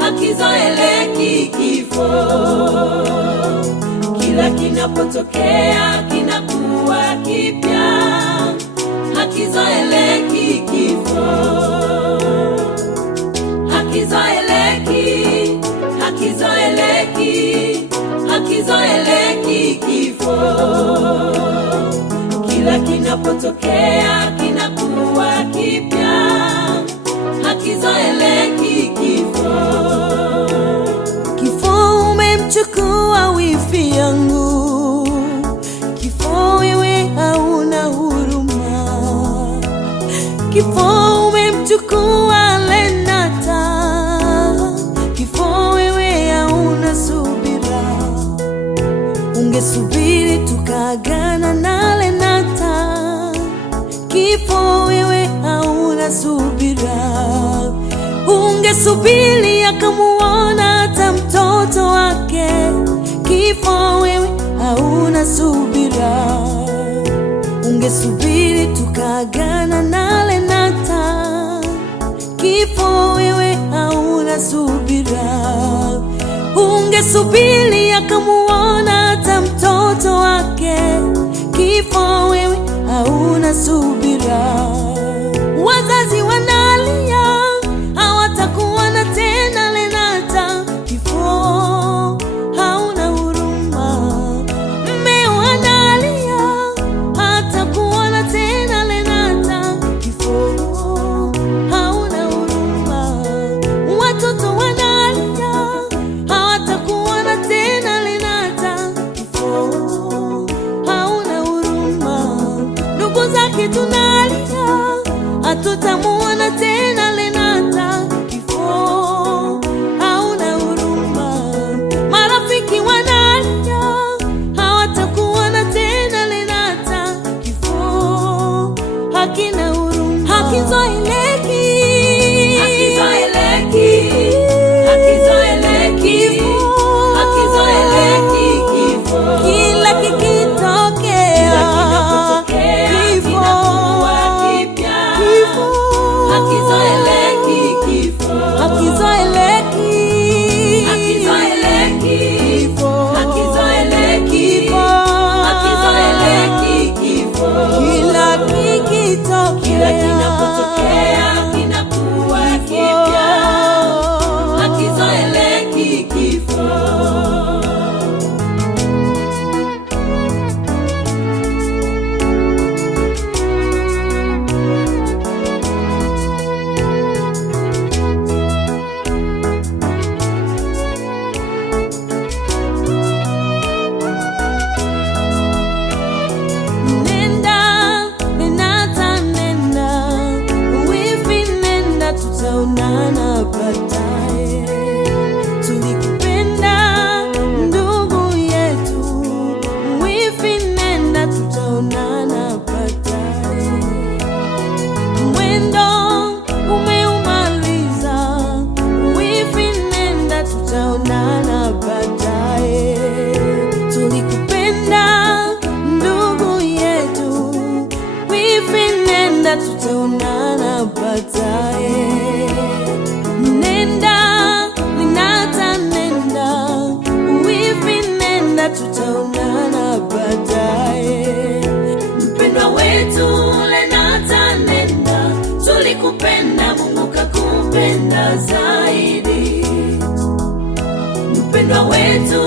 hakizoeleki kifo. Kila kinapotokea kinakuwa kipya, hakizoeleki kifo. Hakizoeleki kifo. Kila kinapotokea kinakuwa kipya, hakizoeleki kifo. Kifo umemchukua wifi yangu, kifo wewe hauna huruma. Kifo umemchukua Lenata, kifo wewe hauna subira. Ungesubiri tukaagana na Lenata, kifo wewe hauna subira. Ungesubiri akamuona hata mtoto wake, kifo wewe hauna subira. Ungesubiri tukaagana na Lenata, kifo wewe hauna subira. Ungesubiri akamuona hata mtoto wake, kifo wewe hauna subira. Wazazi wanalia hawatakuona tena Lenata, kifo hauna huruma. Mmeo analia hatakuona tena Lenata, kifo hauna huruma. Watoto wanalia hawatakuona tena Lenata, kifo hauna huruma. Ndugu zake tunalia hatutamuona tena Lenata, kifo hauna huruma. Marafiki wanalia hawatakuona tena Lenata, kifo hakina huruma. Hakizoeleki kifo. Kila kikitokea kila kinapotokea kinakuwa kipya, hakizoeleki kifo. Tutaonana baadaye. Tulikupenda ndugu yetu, wifi nenda, tutaonana baadaye. Mwendo umeumaliza, wifi nenda, tutaonana baadaye. Tulikupenda ndugu yetu, wifi nenda, tutaonana baadaye. Tutaonana baadaye. Mpendwa wetu Lenata nenda, tulikupenda, Mungu kakupenda zaidi. Mpendwa wetu